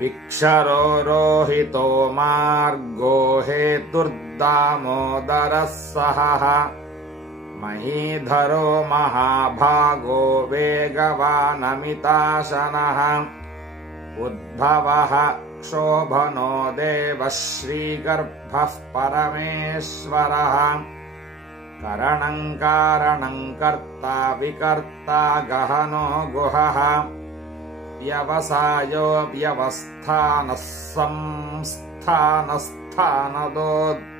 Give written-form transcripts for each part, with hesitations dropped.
विक्षरो रोहितो मार्गो हेतुर्दामोदरः सहः महीधरो महाभागो वेगवानमिताशनः उद्भवः क्षोभनो देवः श्रीगर्भः परमेश्वरः करणं कारणं कर्ता विकर्ता गहनो गुहः व्यवसायो व्यवस्थानः संस्थानस्थानदो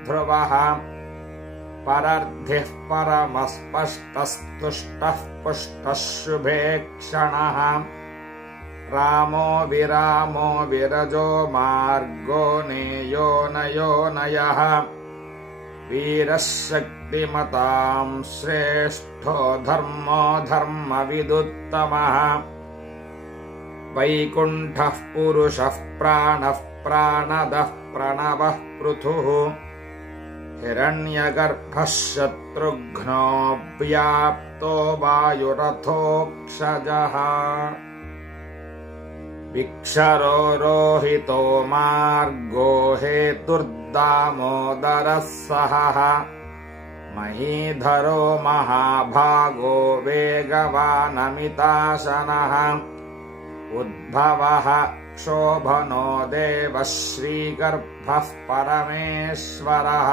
ध्रुवः परर्धिः परमस्पष्टस्तुष्टः पुष्टः शुभे क्षणः रामो विरामो विरजो मार्गो नेयो नयोनयः वीरः शक्तिमतां श्रेष्ठो धर्मो धर्मविदुत्तमः वैकुण्ठः पुरुषः प्राणः प्राणदः प्रणवः पृथुः हिरण्यगर्भः शत्रुघ्नो व्याप्तो वायुरथोक्षजः विक्षरो रोहितो मार्गो हेतुर्दामोदरः सहः महीधरो महाभागो वेगवानमिताशनः उद्भवः क्षोभनो देवः श्रीगर्भः परमेश्वरः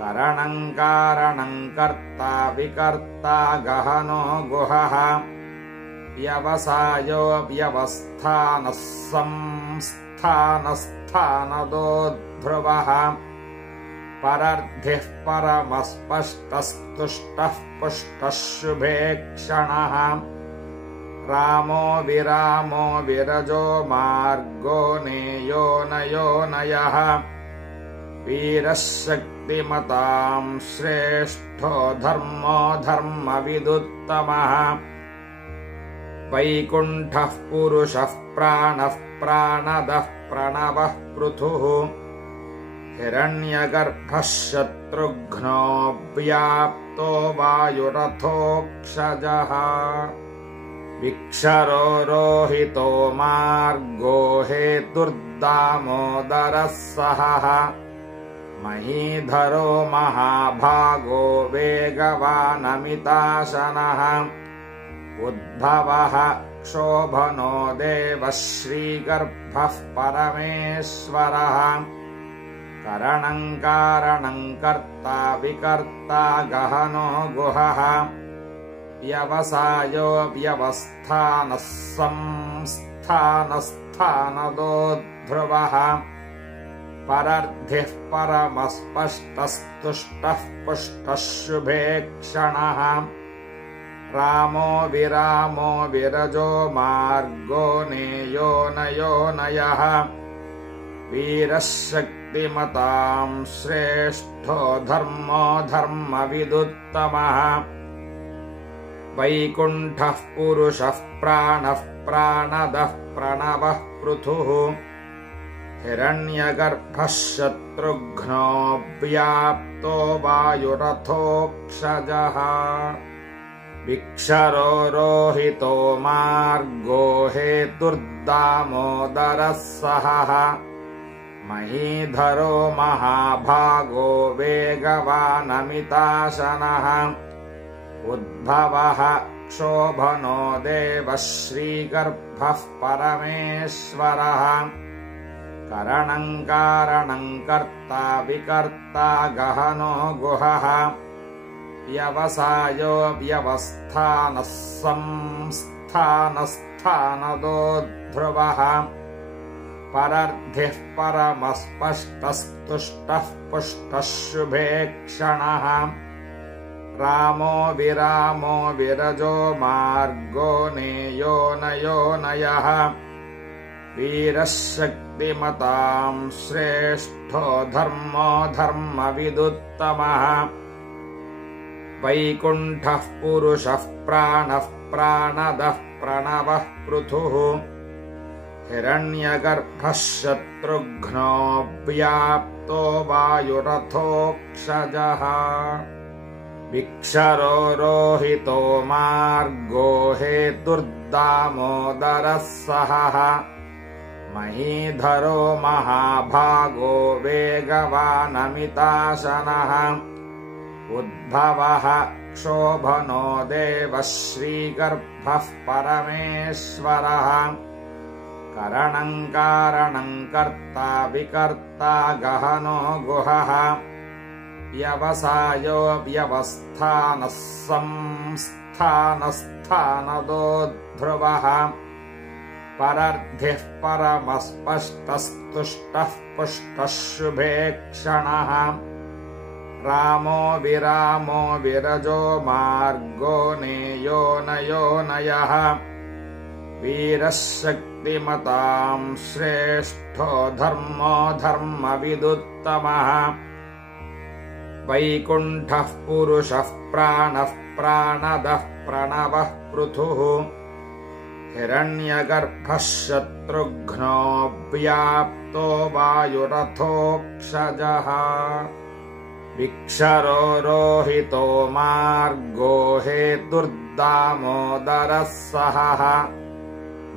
करणं कारणं कर्ता विकर्ता गहनो गुहः व्यवसायो व्यवस्थानः संस्थानस्थानदो ध्रुवः परर्धिः परमस्पष्टस्तुष्टः पुष्टः शुभे क्षणः रामो विरामो विरजो मार्गो नेयो नयोनयः वीरः शक्तिमतां श्रेष्ठो धर्मो धर्मविदुत्तमः वैकुण्ठः पुरुषः प्राणः प्राणदः प्रणवः पृथुः हिरण्यगर्भः शत्रुघ्नो व्याप्तो वायुरथोक्षजः विक्षरो रोहितो मार्गो हेतुर्दामोदरः सहः महीधरो महाभागो वेगवानमिताशनः उद्भवः क्षोभनो देवः श्रीगर्भः परमेश्वरः करणं कारणं कर्ता विकर्ता गहनो गुहः व्यवसायो व्यवस्थानः संस्थानस्थानदो ध्रुवः परर्धिः परमस्पष्टस्तुष्टः पुष्टः शुभे क्षणः रामो विरामो विरजो मार्गो नेयो नयोनयः वीरः शक्तिमतां श्रेष्ठो धर्मो धर्मविदुत्तमः वैकुण्ठः पुरुषः प्राणः प्राणदः प्रणवः पृथुः हिरण्यगर्भः शत्रुघ्नो व्याप्तो वायुरथोक्षजः विक्षरो रोहितो मार्गो हेतुर्दामोदरः सहः महीधरो महाभागो वेगवानमिताशनः उद्भवः क्षोभनो देवः श्रीगर्भः परमेश्वरः करणं कारणं कर्ता विकर्ता गहनो गुहः व्यवसायो व्यवस्थानः संस्थानस्थानदो ध्रुवः परर्धिः परमस्पष्टस्तुष्टः पुष्टः शुभे क्षणः रामो विरामो विरजो मार्गो नेयो नयोनयः वीरः शक्तिमतां श्रेष्ठो धर्मो धर्मविदुत्तमः वैकुण्ठः पुरुषः प्राणः प्राणदः प्रणवः पृथुः हिरण्यगर्भः शत्रुघ्नो व्याप्तो वायुरथोक्षजः विक्षरो रोहितो मार्गो हेतुर्दामोदरः सहः महीधरो महाभागो वेगवानमिताशनः उद्भवः क्षोभनो देवः श्रीगर्भः परमेश्वरः करणं कारणं कर्ता विकर्ता गहनो गुहः व्यवसायो व्यवस्थानः संस्थानस्थानदो ध्रुवः परर्धिः परमस्पष्टस्तुष्टः पुष्टः शुभे क्षणः रामो विरामो विरजो मार्गो नेयो नयोनयः वीरः शक्तिमतां श्रेष्ठो धर्मो धर्मविदुत्तमः वैकुण्ठः पुरुषः प्राणः प्राणदः प्रणवः पृथुः हिरण्यगर्भः शत्रुघ्नो व्याप्तो वायुरथोक्षजः विक्षरो रोहितो मार्गो हेतुर्दामोदरः सहः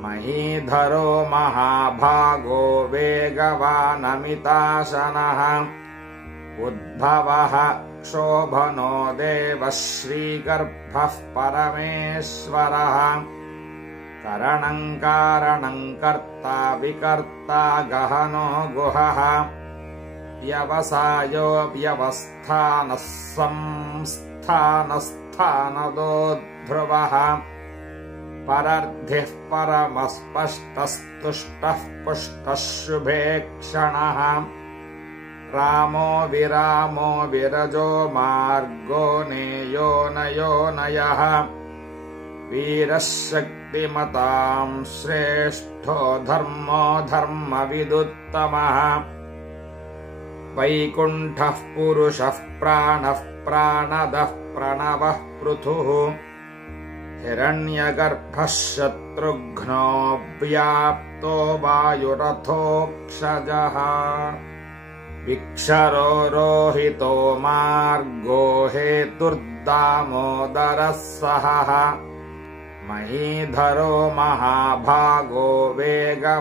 महीधरो महाभागो वेगवानमिताशनः उद्भवः क्षोभनो देवः श्रीगर्भः परमेश्वरः करणं कारणं कर्ता विकर्ता गहनो गुहः व्यवसायो व्यवस्थानः संस्थानस्थानदो ध्रुवः परर्धिः परमस्पष्टस्तुष्टः पुष्टः शुभे क्षणः रामो विरामो विरजो मार्गो नेयो नयोनयः वीरः शक्तिमतां श्रेष्ठो धर्मो धर्मविदुत्तमः वैकुण्ठः पुरुषः प्राणः प्राणदः प्रणवः पृथुः हिरण्यगर्भः शत्रुघ्नो व्याप्तो वायुरथोक्षजः विक्षरो रोहितो मार्गो हेतुर्दामोदरः सहः महीधरो महाभागो वेगवानमिताशनः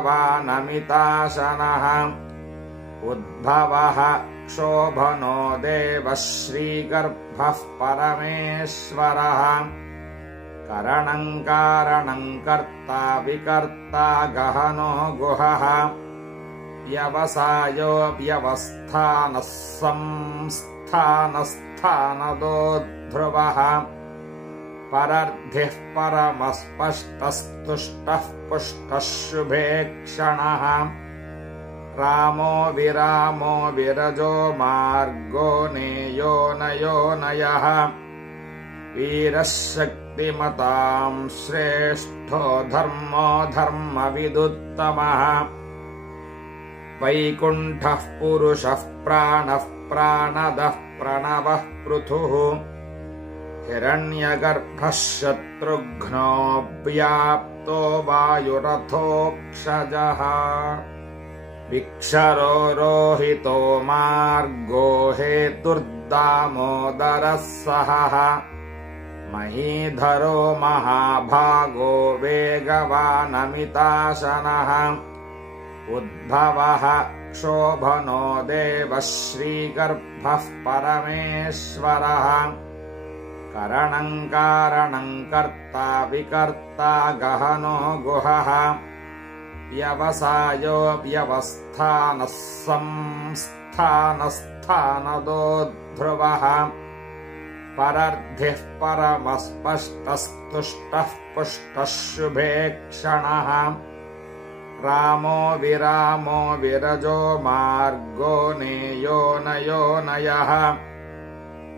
उद्भवः क्षोभनो देवः श्रीगर्भः परमेश्वरः करणं कारणं कर्ता विकर्ता गहनो गुहः व्यवसायो व्यवस्थानः संस्थानस्थानदो ध्रुवः परर्धिः परमस्पष्टस्तुष्टः पुष्टः शुभे क्षणः रामो विरामो विरजो मार्गो नेयो नयोनयः वीरः शक्तिमतां श्रेष्ठो धर्मो धर्मविदुत्तमः वैकुण्ठः पुरुषः प्राणः प्राणदः प्रणवः पृथुः हिरण्यगर्भः शत्रुघ्नो व्याप्तो वायुरथोक्षजः विक्षरो रोहितो मार्गो हेतुर्दामोदरः सहः महीधरो महाभागो वेगवानमिताशनः उद्भवः क्षोभनो देवः श्रीगर्भः परमेश्वरः करणं कारणं कर्ता विकर्ता गहनो गुहः व्यवसायो व्यवस्थानः संस्थानस्थानदो ध्रुवः परर्धिः परमस्पष्टस्तुष्टः पुष्टः शुभे क्षणः रामो विरामो विरजो मार्गो नेयो नयोनयः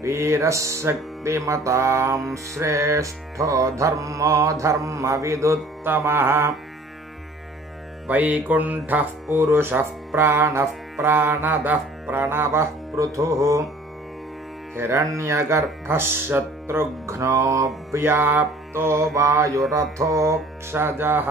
वीरः शक्तिमतां श्रेष्ठो धर्मो धर्मविदुत्तमः वैकुण्ठः पुरुषः प्राणः प्राणदः प्रणवः पृथुः हिरण्यगर्भः शत्रुघ्नो व्याप्तो वायुरथोक्षजः